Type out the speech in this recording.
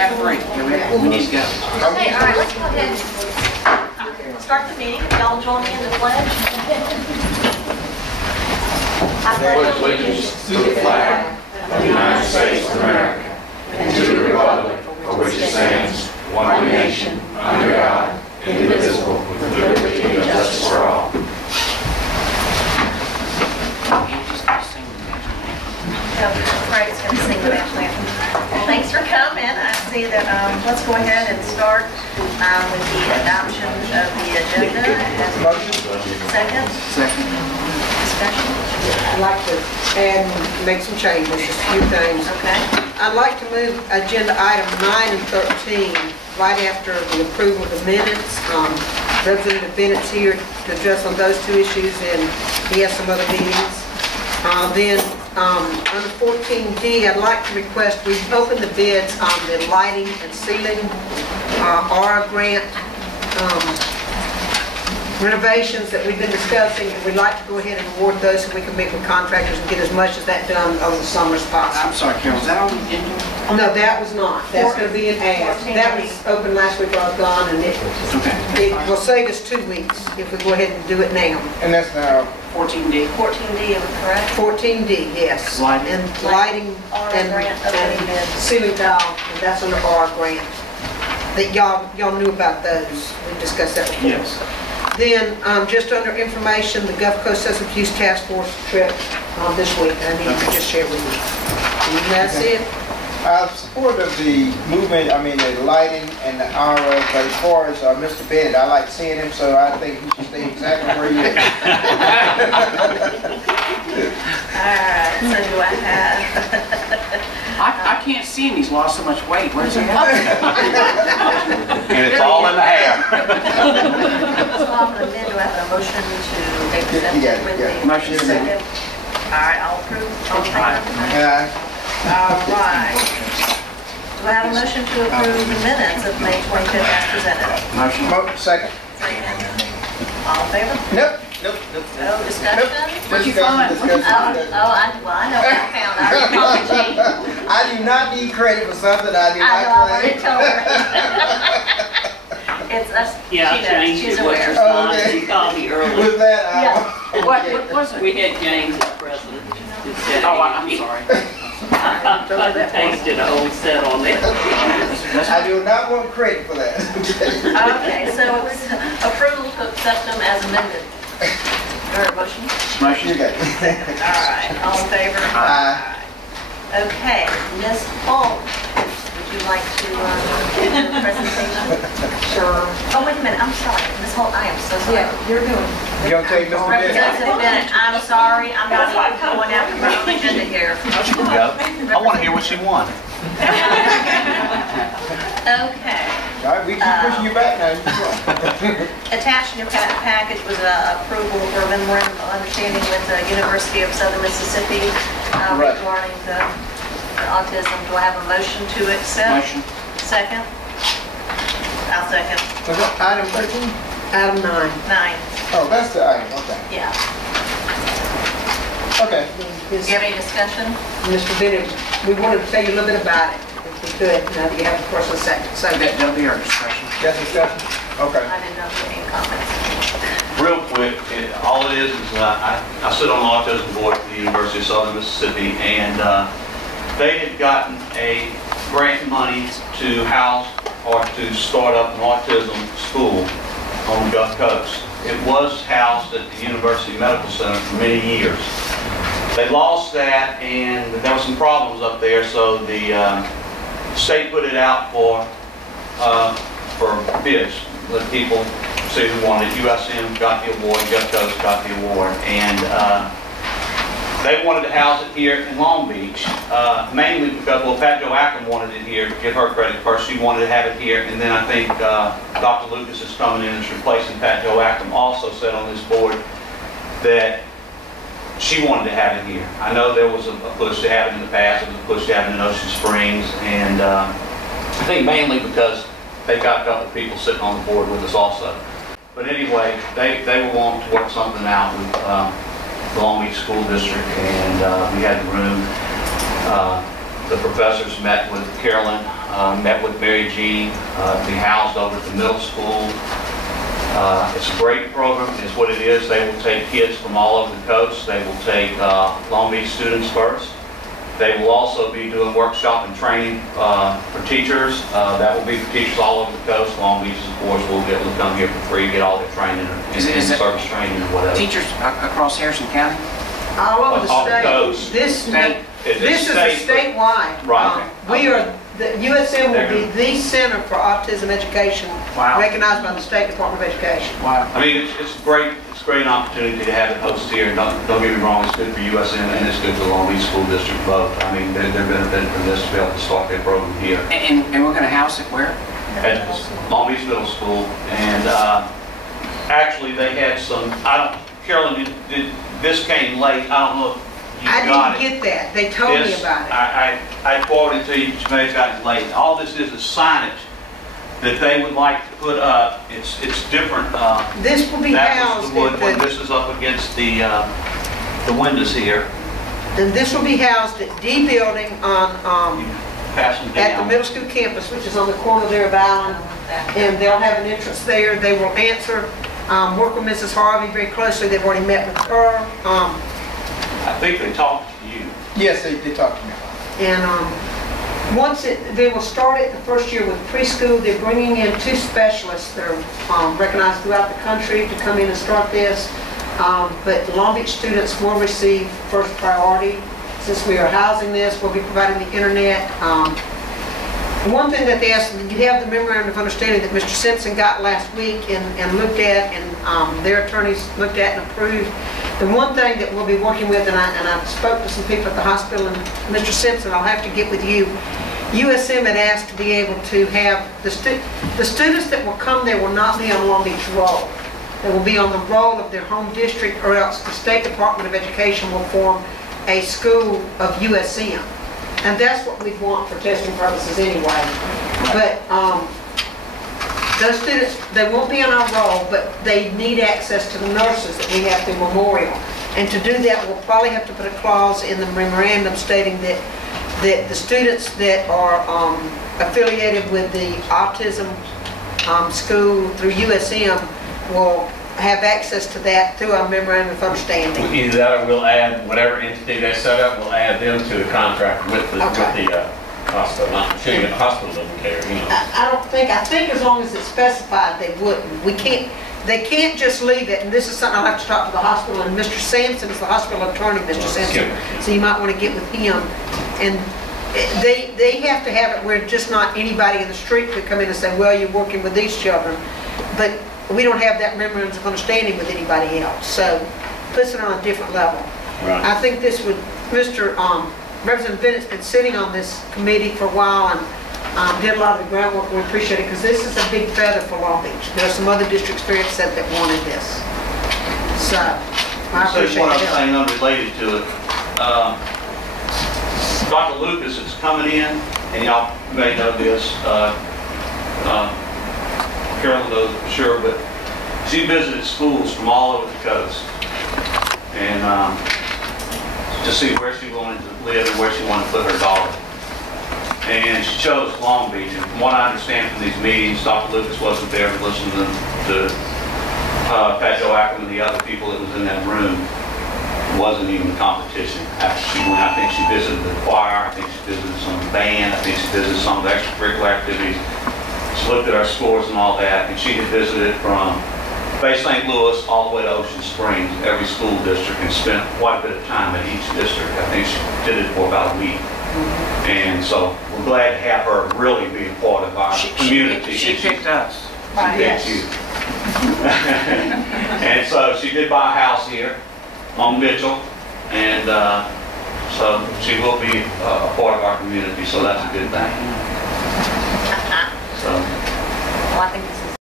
have three. We need to go. Okay, all right, let's go ahead and start the meeting. If y'all join me in the pledge. I pledge allegiance to the flag of the United States of America and to the republic for which it stands, one nation, under God, indivisible, with liberty and justice for all. Fred's going to sing the national anthem. Thanks for coming. I see that. Let's go ahead and start with the adoption of the agenda. Second. Discussion. I'd like to add and make some changes, just a few things. Okay. I'd like to move agenda item 9 and 13 right after the approval of the minutes. Representative Bennett's here to address on those two issues, and he has some other meetings. Then under 14D, I'd like to request we open the bids on the lighting and ceiling ARA grant renovations that we've been discussing, and we'd like to go ahead and award those so we can meet with contractors and get as much of that done over the summer as possible. I'm sorry, Carol, is that on the agenda? No, that was not. That's going to be an ad. That was open last week while I was gone, and it will save us 2 weeks if we go ahead and do it now. And that's now 14D. 14D, am I correct? 14D, yes. Lighting. And lighting ARA grant opening bid. ceiling tile, and that's under ARA grant. That y'all knew about those. We discussed that before. Yes. Then, just under information, the Gulf Coast Substance Use Task Force trip this week. I need to just share with you. And that's it. I'm supportive of the movement, the lighting and the ARA, but as far as Mr. Bennett, I like seeing him, so I think he should stay exactly where he is. Alright, so do I have... I can't see him. He's lost so much weight. Where's he at? And it's all in the hair. So then do I have a motion to accept it with the Motion second? Alright, I'll approve. Alright. Do I have a motion to approve the minutes of May 25th as presented? Motion. Second. All in favor? Nope. No discussion? What'd you find? I know what I found. I apologize. I do not need credit for something I do I know, I not already claim. told her. It's us, Yeah, she I changed knows, she's it what you're aware. Oh, okay. You called me early. With that, Yeah. What was it? We had James as president instead Oh, of I'm Amy. sorry. I tasted an old set on it. I do not want credit for that. Okay, so it's approval to accept them as amended. Or a motion? Motion. You got it. All right, all in favor? Okay, Ms. Paul, would you like to give a presentation? Sure. Oh, wait a minute, I'm sorry. Ms. Holt, I am so sorry. Yeah, you're doing. You don't take Mr. Bennett? Representative Bennett, I'm sorry, I'm not even going after my own agenda here. I want to hear what she won. Okay. All right, we keep pushing you back now. You keep going. Attached in your package was approval for a memorandum of understanding with the University of Southern Mississippi Right. regarding the autism. Do I have a motion to accept? Motion. Second? I'll second. Was that item 13? Item 9. 9. Oh, that's the item, okay. Yeah. Okay. Do you have any discussion? Mr. Bennett, we wanted to tell you a little bit about it, if we could, now that you have the first and second. So That'll be our discussion. That's discussion? Okay. I didn't know if you had any comments. Real quick, all it is I sit on the autism board at the University of Southern Mississippi, and they had gotten a grant money to house or to start up an autism school on the Gulf Coast. It was housed at the University Medical Center for many years. They lost that, and there were some problems up there, so the state put it out for bids. Let people see who wanted it. USM got the award, Gulf Coast got the award, and they wanted to house it here in Long Beach, mainly because, well, Pat Jo Ackham wanted it here. Give her credit first. She wanted to have it here, and then I think Dr. Lucas is coming in as replacing Pat Jo Ackham. Also said on this board that she wanted to have it here. I know there was a push to have it in the past. There was a push to have it in Ocean Springs, and I think mainly because they got a couple of people sitting on the board with us also. But anyway, they were wanting to work something out with the Long Beach School District, and we had the room. The professors met with Carolyn, met with Mary Jean, be housed over at the middle school. It's a great program, is what it is. They will take kids from all over the coast. They will take Long Beach students first. They will also be doing workshop and training for teachers. That will be for teachers all over the coast. Long Beach, of course, will come here for free, get all their training and Is it service training and whatever. Teachers across Harrison County? All over the All the state. coast. This It's is a statewide. Right. We are, the USM will be the center for autism education, Wow. recognized by the State Department of Education. Wow. I mean, it's a great opportunity to have it hosted here. Don't get me wrong, it's good for USM and it's good for the Long Beach School District both. I mean, they're benefiting from this to be able to start their program here And we're going to house it where? at Long Beach Middle School. And actually, they had some, Carolyn, this came late. I don't know if you got it. I didn't get that. They told me This, about it. I forwarded it to you, but you may have gotten it late. All this is signage that they would like to put up. It's different. This will be That was housed the wood at one. the, This is up against the windows here. and this will be housed at D building on, Pass them at the down. middle school campus, which is on the corner there of Allen. And they'll have an entrance there. They will answer, work with Mrs. Harvey very closely. They've already met with her. I think they talked to you. Yes, they talked to me. And they will start it the first year with preschool. They're bringing in 2 specialists that are recognized throughout the country to come in and start this. But Long Beach students will receive first priority. Since we are housing this, we'll be providing the internet. One thing that they asked, you have the memorandum of understanding that Mr. Simpson got last week and looked at, and their attorneys looked at and approved. The one thing that we'll be working with, and I spoke to some people at the hospital, and Mr. Simpson, I'll have to get with you. USM had asked to be able to have the students that will come there will not be on Long Beach roll. They will be on the roll of their home district, or else the State Department of Education will form a school of USM. And that's what we want for testing purposes anyway. But those students, they won't be on our roll, but they need access to the nurses that we have through Memorial. And to do that, we'll probably have to put a clause in the memorandum stating that the students that are affiliated with the autism school through USM will have access to that through our memorandum of understanding. Either that or we'll add, whatever entity they set up, we'll add them to a contract with the hospital. I'm sure the hospital doesn't care, you know. I think as long as it's specified, they wouldn't. They can't just leave it, and this is something I'll have to talk to the hospital, and Mr. Sampson is the hospital attorney, Mr. Sampson, so you might want to get with him. And they have to have it where just not anybody in the street could come in and say, well, you're working with these children. But we don't have that memorandum of understanding with anybody else, so puts it on a different level. Right. I think this would, Representative Bennett's been sitting on this committee for a while and did a lot of the groundwork. We appreciate it because this is a big feather for Long Beach. There are some other districts very upset that wanted this. So, I Say appreciate one other it. thing unrelated to it. Dr. Lucas is coming in, and y'all may know this. Carolyn knows for sure, but she visited schools from all over the coast, and to see where she wanted to live and where she wanted to put her daughter. And she chose Long Beach. And from what I understand from these meetings, Dr. Lucas wasn't there to listen to Pat Joe Ackerman and the other people that was in that room. It wasn't even a competition. After she went, I think she visited the choir, I think she visited some band, I think she visited some of the extracurricular activities. She looked at our scores and all that, and she had visited from Bay St. Louis all the way to Ocean Springs, every school district, and spent quite a bit of time at each district. I think she did it for about a week. And so we're glad to have her really be a part of our community. She picked us. She picked you. And so she did buy a house here on Mitchell, and so she will be a part of our community, so that's a good thing. So. Well, I think it's